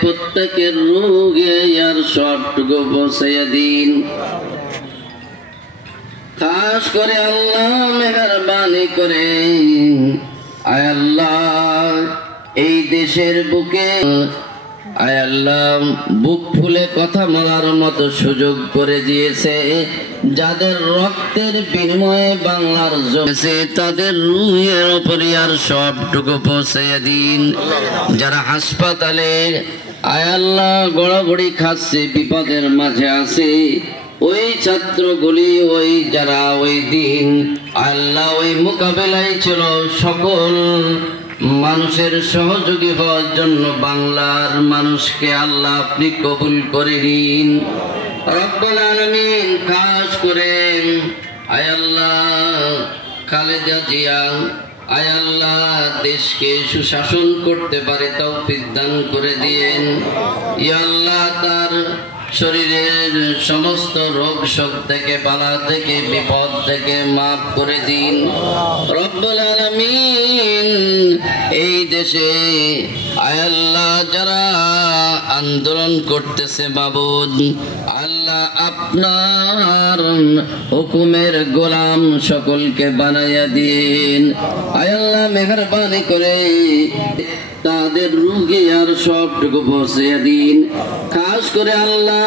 প্রত্যেকের রোগে আর সবটুকু পৌঁছাইয়া দিন। খাস করে আল্লাহ মেহেরবানি করে আয় আল্লাহ এই দেশের বুকে আয় আল্লাহ বুক ফুলে কথা বলার মতো সুযোগ করে দিয়েছে। যাদের রক্তের বিনিময়ে বাংলার জমেছে তাদের রুহের উপরে আর সবটুকু পৌঁছাইয়া দিন। যারা হাসপাতালে আয় আল্লাহ গড়াগড়ি খাচ্ছে, বিপদের মাঝে আছে, ওই ছাত্রগুলি ওই যারা ওই দিন আল্লাহ ওই মোকাবেলায় ছিল, সকল মানুষের সহযোগী হওয়ার জন্য বাংলার মানুষকে আল্লাহ আপনি কবুল করে নিন রব্বুল আলামিন। খাস করে আয় আল্লাহ খালেদা জিয়া আয় আল্লাহ দেশকে সুশাসন করতে পারে তৌফিক দান করে দিয়েন। ইয়া আল্লাহ তার শরীরের সমস্ত রোগ শোক থেকে, বালা থেকে, বিপদ থেকে মাফ করে দিন রব্বুল আলামিন। এই দেশে আয় আল্লাহ যারা আন্দোলন করতেছে মাবুদ আল্লাহ আপনার হুকুমের গোলাম সকলকে বানাইয়া দিন। আয় আল্লাহ মেহেরবানি করে তাদের রুগে আর সবটুকু পৌঁছাইয়া দিন। খাস করে আল্লাহ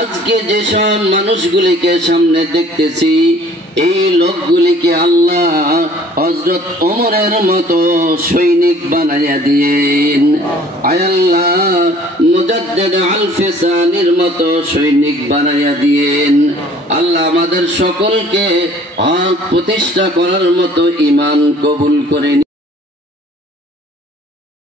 আজকে যেসব মানুষগুলিকে সামনে দেখতেছি এই লোকগুলিকে আল্লাহ হযরত ওমরের মতো সৈনিক বানাইয়া দিয়েন। আয় আল্লাহ মুজাদ্দিদ আল-ফিসানির মতো সৈনিক বানাইয়া দিয়েন। আল্লাহ আমাদের সকলকে হক প্রতিষ্ঠা করার মতো ঈমান কবুল করে